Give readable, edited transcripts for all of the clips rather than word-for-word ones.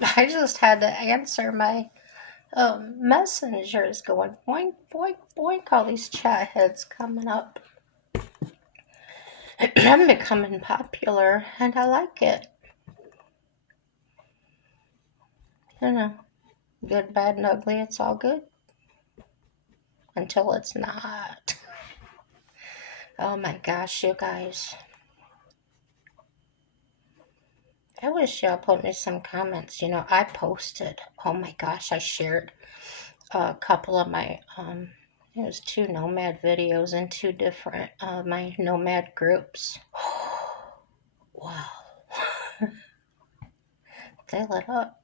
I just had to answer my messengers going boink, boink, boink, all these chat heads coming up. I'm becoming popular and I like it. You know, good, bad, and ugly, it's all good until it's not. Oh my gosh, you guys. I wish y'all put me some comments. I posted, oh my gosh, I shared a couple of my, it was two Nomad videos in two different, my Nomad groups. Wow, they lit up.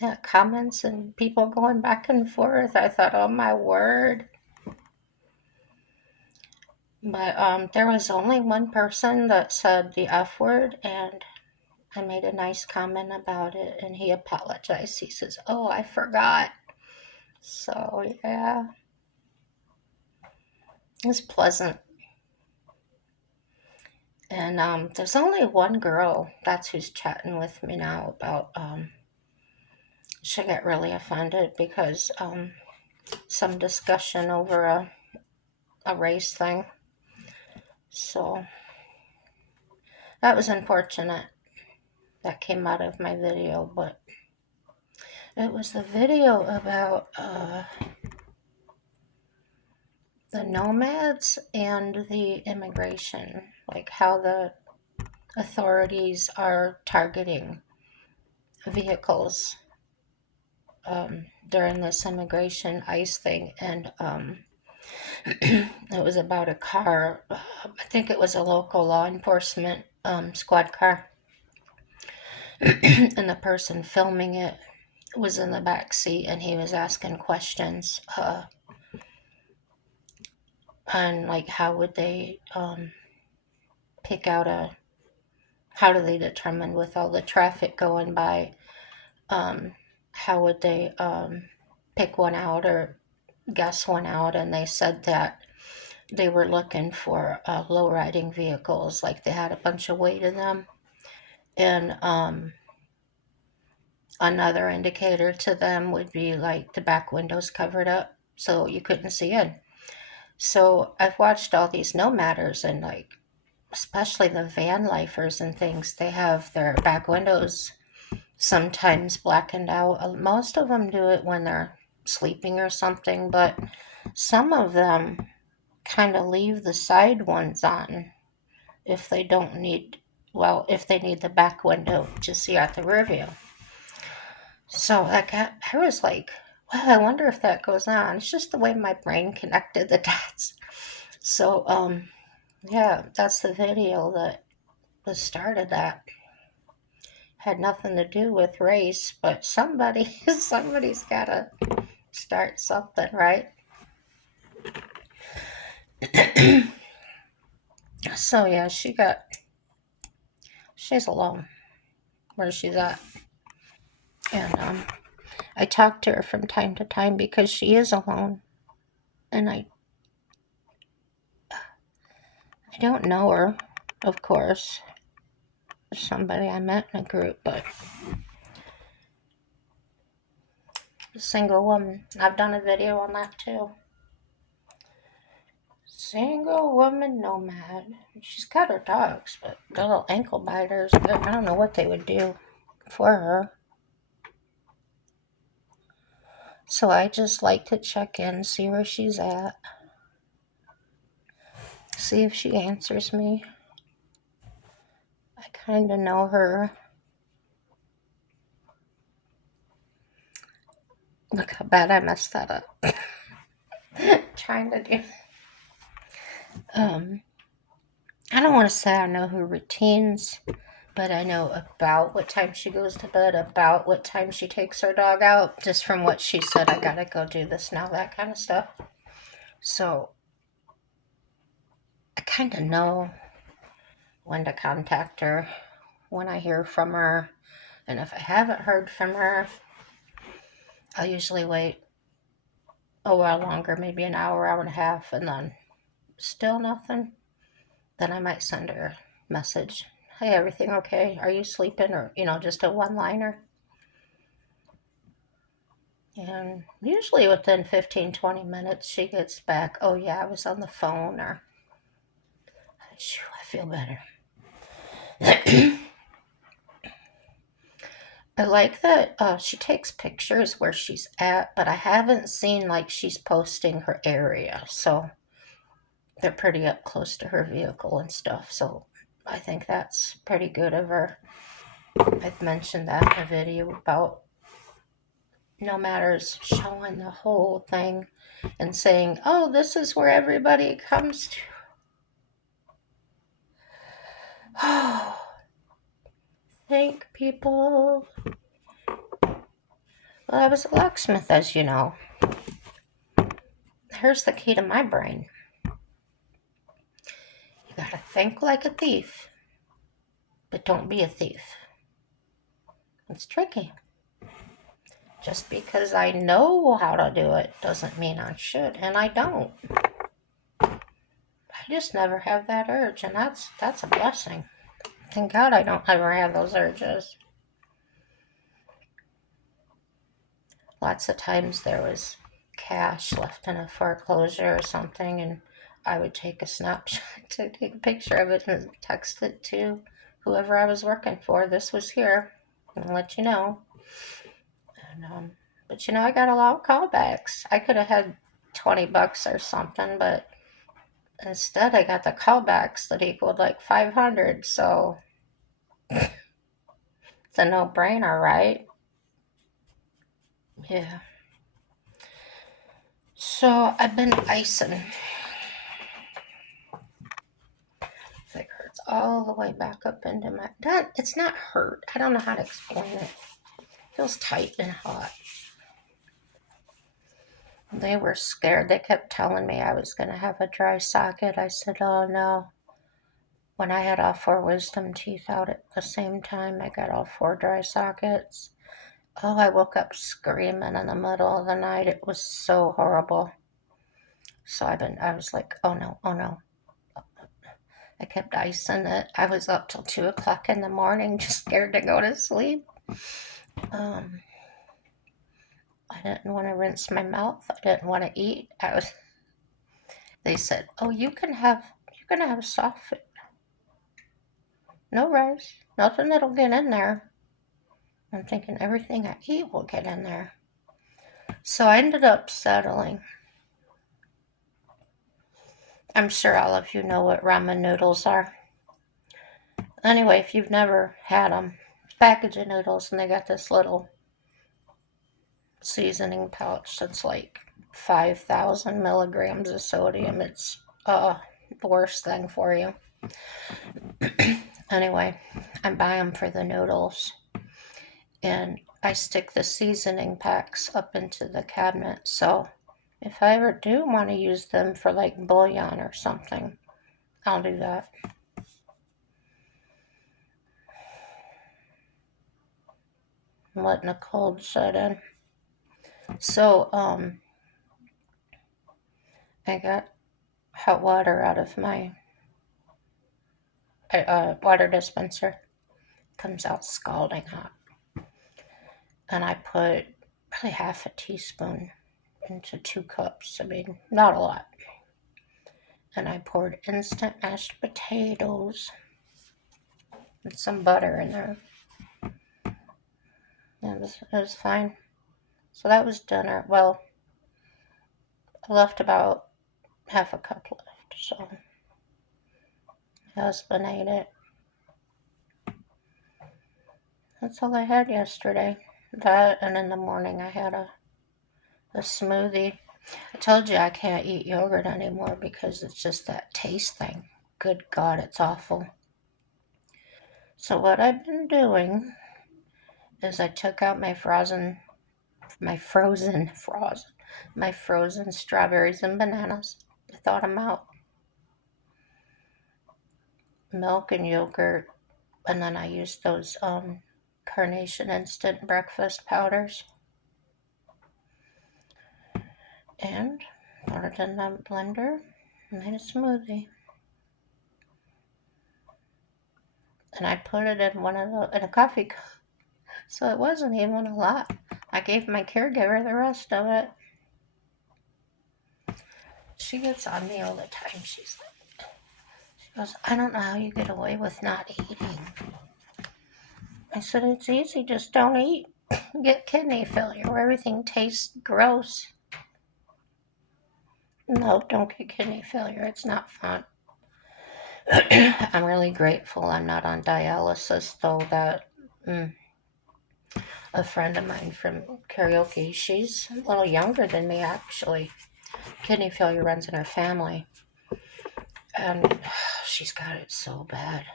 Yeah, comments and people going back and forth. I thought, oh my word. But there was only one person that said the F word, and I made a nice comment about it, and he apologized. He says, "Oh, I forgot." So yeah, it was pleasant. And there's only one girl that's who's chatting with me now about. She got really offended because some discussion over a race thing. So that was unfortunate. That came out of my video, but it was the video about the nomads and the immigration, like how the authorities are targeting vehicles during this immigration ICE thing. And it was about a car. I think it was a local law enforcement squad car. And the person filming it was in the back seat and he was asking questions on like how would they pick out how do they determine with all the traffic going by, how would they pick one out or guess one out? And they said that they were looking for low riding vehicles, like they had a bunch of weight in them. And another indicator to them would be like the back windows covered up so you couldn't see in. So I've watched all these nomaders and like especially the van lifers and things, they have their back windows sometimes blackened out. Most of them do it when they're sleeping or something, but some of them kind of leave the side ones on if they don't need, well, if they need the back window to see out the rear view. So I was like, well, I wonder if that goes on. It's just the way my brain connected the dots. So, yeah, that's the video that started that. Had nothing to do with race, but somebody's gotta start something, right? So yeah, she's alone where she's at. And I talk to her from time to time because she is alone. And I don't know her, of course. Somebody I met in a group, but a single woman. I've done a video on that too. Single woman nomad. She's got her dogs, but the little ankle biters, I don't know what they would do for her. So I just like to check in, see where she's at, see if she answers me. I kind of know her. Look how bad I messed that up. Trying to do. Um, I don't want to say I know her routines, but I know about what time she goes to bed, about what time she takes her dog out, just from what she said. I gotta go do this now, that kind of stuff. So I kind of know when to contact her, when I hear from her, and if I haven't heard from her, I'll usually wait a while longer, maybe an hour, hour and a half, and then still nothing. Then I might send her a message. Hey, everything okay? Are you sleeping? Or, just a one liner. And usually within 15-20 minutes, she gets back, oh, yeah, I was on the phone, or, shoo, I feel better. I like that she takes pictures where she's at, but I haven't seen like she's posting her area. So they're pretty up close to her vehicle and stuff. So I think that's pretty good of her. I've mentioned that in a video about no matters showing the whole thing and saying, oh, this is where everybody comes to. Oh, thank people. Well, I was a locksmith, as you know. Here's the key to my brain. You gotta think like a thief, but don't be a thief. It's tricky. Just because I know how to do it doesn't mean I should, and I don't. I just never have that urge, and that's a blessing. Thank God I don't ever have those urges. Lots of times there was cash left in a foreclosure or something, and I would take a snapshot to take a picture of it and text it to whoever I was working for. This was here, and let you know. And but I got a lot of callbacks. I could have had $20 or something, but instead I got the callbacks that equaled like 500. So it's a no-brainer, right? Yeah. So I've been icing. It's like hurts all the way back up into my. That it's not hurt. I don't know how to explain it. It feels tight and hot. They were scared. They kept telling me I was going to have a dry socket. I said, oh no. When I had all 4 wisdom teeth out at the same time, I got all 4 dry sockets. Oh, I woke up screaming in the middle of the night. It was so horrible. So I was like, oh no, oh no. I kept icing it. I was up till 2 o'clock in the morning, just scared to go to sleep. Um, I didn't want to rinse my mouth. I didn't want to eat. They said, oh, you're gonna have soft food. No rice, nothing that'll get in there. I'm thinking everything I eat will get in there. So I ended up settling. I'm sure all of you know what ramen noodles are. Anyway, if you've never had them, package of noodles, and they got this little seasoning pouch that's like 5,000 milligrams of sodium. It's the worst thing for you. Anyway, I buy them for the noodles, and I stick the seasoning packs up into the cabinet. So if I ever do want to use them for like bouillon or something, I'll do that. I'm letting the cold set in. So I got hot water out of my water dispenser. Comes out scalding hot. And I put probably half a teaspoon into 2 cups. I mean, not a lot. And I poured instant mashed potatoes and some butter in there. It was fine. So that was dinner. Well, I left about half a cup left. So my husband ate it. That's all I had yesterday. That, and in the morning I had a smoothie. I told you I can't eat yogurt anymore because it's just that taste thing. Good God, it's awful. So what I've been doing is I took out my frozen strawberries and bananas. I thawed them out. Milk and yogurt, and then I used those Carnation instant breakfast powders. And put it in the blender, made a smoothie. And I put it in in a coffee cup. So it wasn't even a lot. I gave my caregiver the rest of it. She gets on me all the time. She goes, I don't know how you get away with not eating. I said, it's easy, just don't eat. Get kidney failure where everything tastes gross. No, don't get kidney failure. It's not fun. I'm really grateful I'm not on dialysis, though, that a friend of mine from karaoke, she's a little younger than me, actually. Kidney failure runs in her family, and she's got it so bad.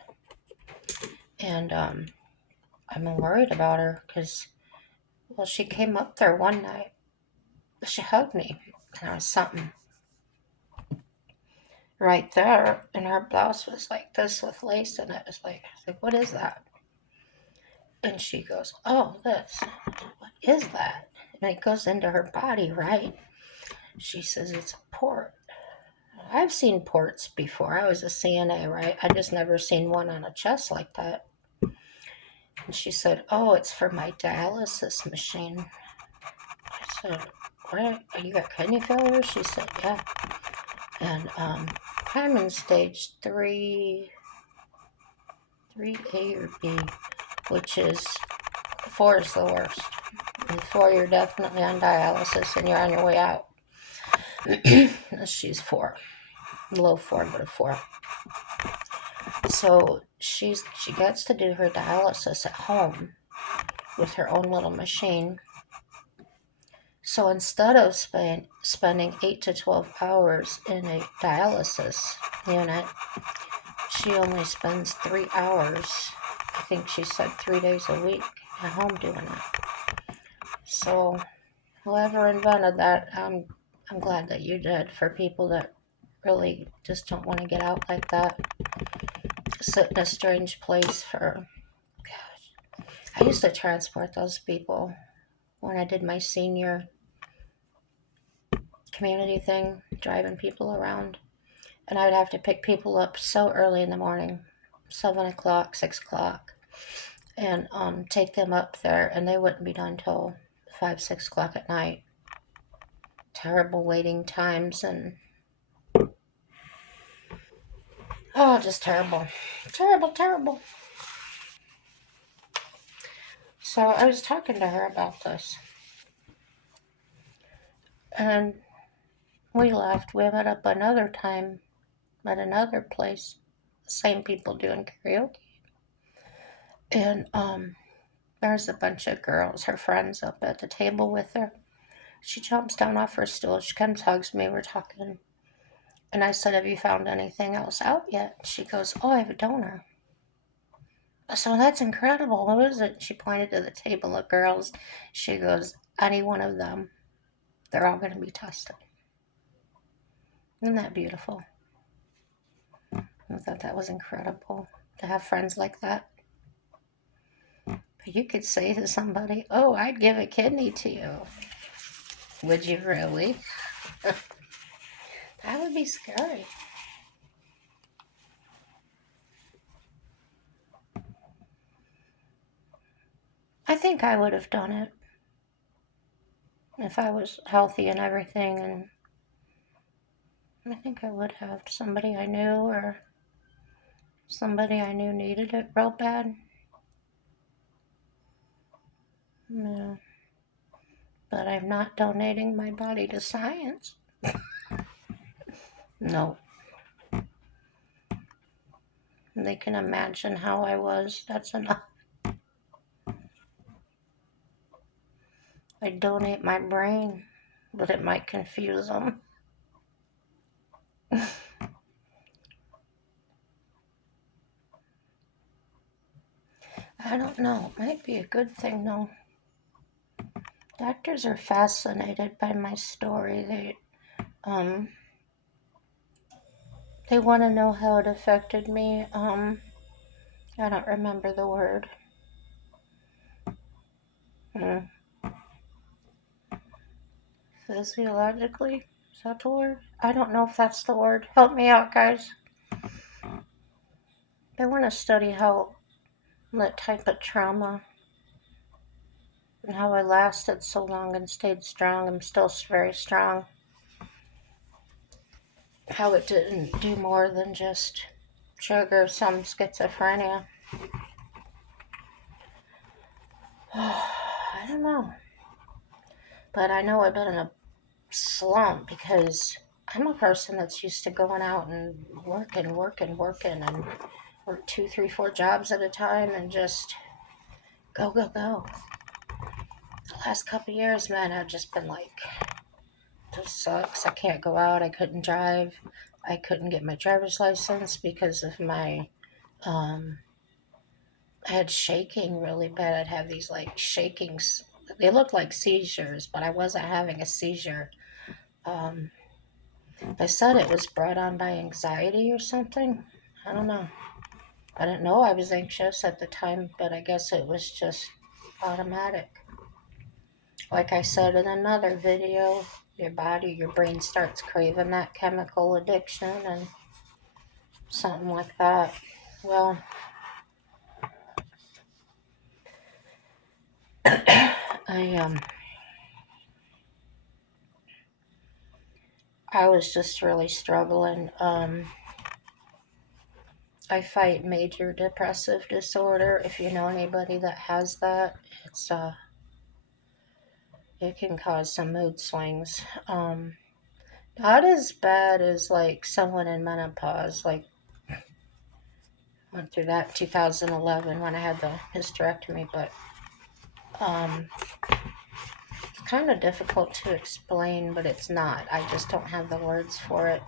And I'm worried about her because, well, she came up there one night. She hugged me, and there was something right there, and her blouse was like this with lace in it. I was like, what is that? And she goes, oh, this. What is that? And it goes into her body, right? She says, it's a port. I've seen ports before. I was a CNA, right? I just never seen one on a chest like that. And she said, oh, it's for my dialysis machine. I said, what? You got kidney failure? She said, yeah. And I'm in stage 3A or B, which is 4 is the worst. And 4, you're definitely on dialysis and you're on your way out. She's 4, low 4, but a 4. So she gets to do her dialysis at home with her own little machine. So instead of spending 8 to 12 hours in a dialysis unit, she only spends 3 hours. I think she said 3 days a week at home doing it. So whoever invented that, I'm glad that you did, for people that really just don't want to get out like that. Sit in a strange place for, gosh. I used to transport those people when I did my senior community thing, driving people around. And I would have to pick people up so early in the morning, 7 o'clock, 6 o'clock, and take them up there, and they wouldn't be done till 5, 6 o'clock at night. Terrible waiting times, and oh, just terrible. Terrible, terrible. So I was talking to her about this, and we left. We met up another time at another place, the same people doing karaoke. And there's a bunch of girls, her friends, up at the table with her. She jumps down off her stool. She comes, hugs me. We're talking. And I said, have you found anything else out yet? She goes, oh, I have a donor. So that's incredible. Who is it? She pointed to the table of girls. She goes, any one of them. They're all going to be tested. Isn't that beautiful? I thought that was incredible to have friends like that. But you could say to somebody, oh, I'd give a kidney to you. Would you really? That would be scary. I think I would have done it if I was healthy and everything, and I think I would have. Somebody I knew, or somebody I knew needed it real bad. No. But I'm not donating my body to science. No. They can imagine how I was. That's enough. I donate my brain, but it might confuse them. I don't know. It might be a good thing, though. Doctors are fascinated by my story. They want to know how it affected me. I don't remember the word. Hmm. Physiologically? Is that the word? I don't know if that's the word. Help me out, guys. They want to study how, what type of trauma and how I lasted so long and stayed strong. I'm still very strong. How it didn't do more than just trigger some schizophrenia. I don't know. But I know I've been in a slump because I'm a person that's used to going out and working and work two, three, four jobs at a time and just go, go, go. The last couple of years, man, I've just been like, this sucks. I can't go out. I couldn't drive. I couldn't get my driver's license because of my, um, I had shaking really bad. I'd have these like shakings. They looked like seizures, but I wasn't having a seizure. Um, they said it was brought on by anxiety or something. I don't know. I didn't know I was anxious at the time, but I guess it was just automatic. Like I said in another video, your brain starts craving that chemical addiction and something like that. Well, I um I was just really struggling. I fight major depressive disorder. If you know anybody that has that, it can cause some mood swings. Not as bad as like someone in menopause, like went through that 2011 when I had the hysterectomy, but um, it's kind of difficult to explain, but it's not. I just don't have the words for it.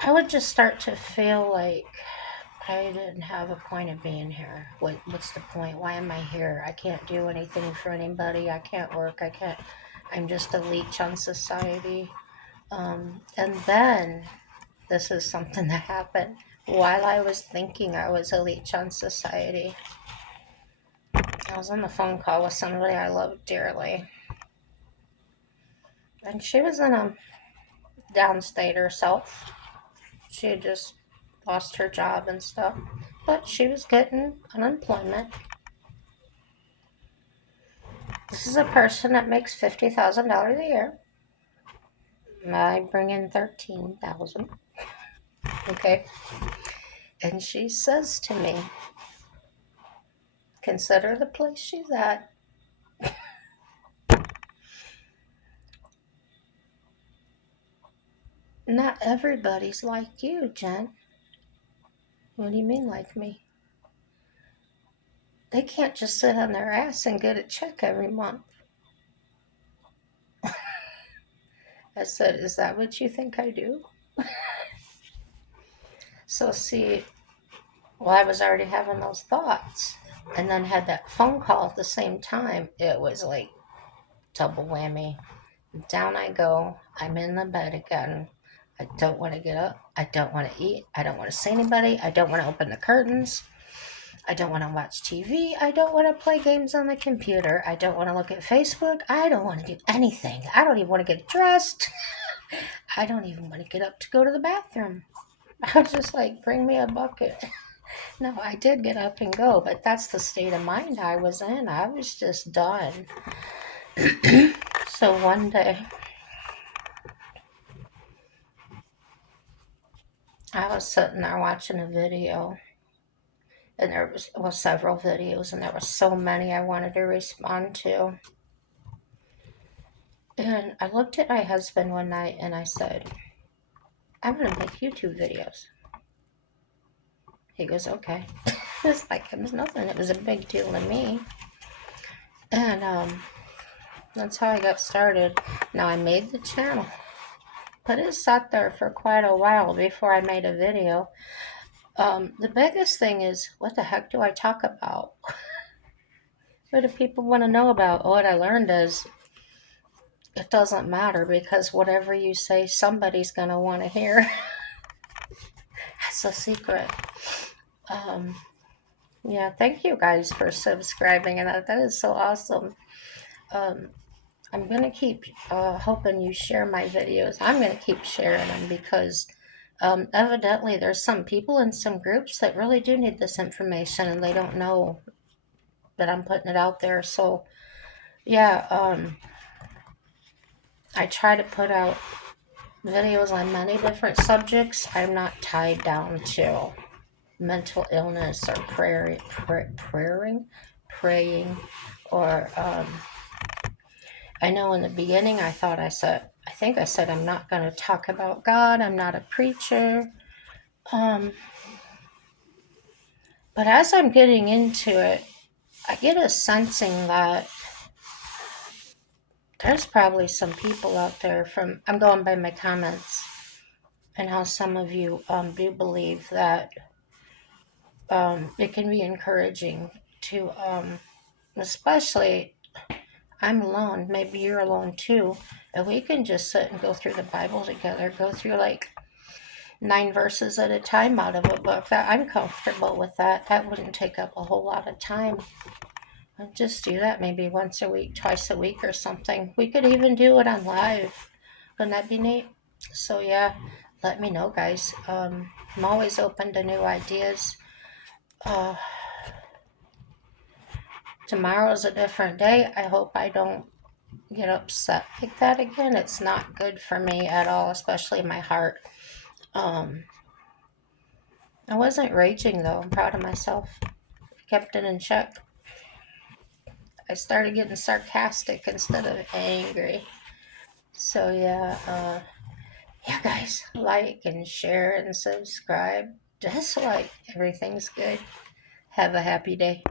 I would just start to feel like I didn't have a point of being here. What's the point? Why am I here? I can't do anything for anybody. I can't work. I can't. I'm just a leech on society. And then this is something that happened while I was thinking I was a leech on society. I was on the phone call with somebody I loved dearly, and she was in a downstate herself. She had just lost her job and stuff, but she was getting unemployment. This is a person that makes $50,000 a year. I bring in 13,000. Okay, and she says to me, "Consider the place she's at. Not everybody's like you, Jen." "What do you mean, like me?" "They can't just sit on their ass and get a check every month." I said, "Is that what you think I do?" So, see, well, I was already having those thoughts and then had that phone call at the same time. It was like double whammy. Down I go. I'm in the bed again. I don't want to get up. I don't want to eat. I don't want to see anybody. I don't want to open the curtains. I don't want to watch TV. I don't want to play games on the computer. I don't want to look at Facebook. I don't want to do anything. I don't even want to get dressed. I don't even want to get up to go to the bathroom. I was just like, bring me a bucket. No, I did get up and go, but that's the state of mind I was in. I was just done. So one day, I was sitting there watching a video, and there was, well, several videos, and there were so many I wanted to respond to. And I looked at my husband one night and I said, "I'm going to make YouTube videos." He goes, "Okay." It's like it was nothing. It was a big deal to me. And that's how I got started. Now I made the channel, but it sat there for quite a while before I made a video. The biggest thing is, what the heck do I talk about? What do people want to know about? What I learned is it doesn't matter because whatever you say, somebody's going to want to hear. That's a secret. Um, yeah, thank you guys for subscribing, and that is so awesome. Um, I'm going to keep hoping you share my videos. I'm going to keep sharing them because Evidently there's some people in some groups that really do need this information and they don't know that I'm putting it out there. So yeah, I try to put out videos on many different subjects. I'm not tied down to mental illness or praying, or I know in the beginning I think I said I'm not going to talk about God. I'm not a preacher. Um, but as I'm getting into it, I get a sensing that there's probably some people out there I'm going by my comments and how some of you do believe that it can be encouraging to, especially I'm alone, maybe you're alone too, and we can just sit and go through the Bible together, go through like 9 verses at a time out of a book. That I'm comfortable with that. That wouldn't take up a whole lot of time. I'd just do that maybe once a week, twice a week or something. We could even do it on live. Wouldn't that be neat? So yeah, let me know, guys. I'm always open to new ideas. Uh, Tomorrow's a different day. I hope I don't get upset like that again. It's not good for me at all, especially my heart. Um, I wasn't raging though. I'm proud of myself. Kept it in check. I started getting sarcastic instead of angry. So yeah, guys, like and share and subscribe. Just like everything's good. Have a happy day.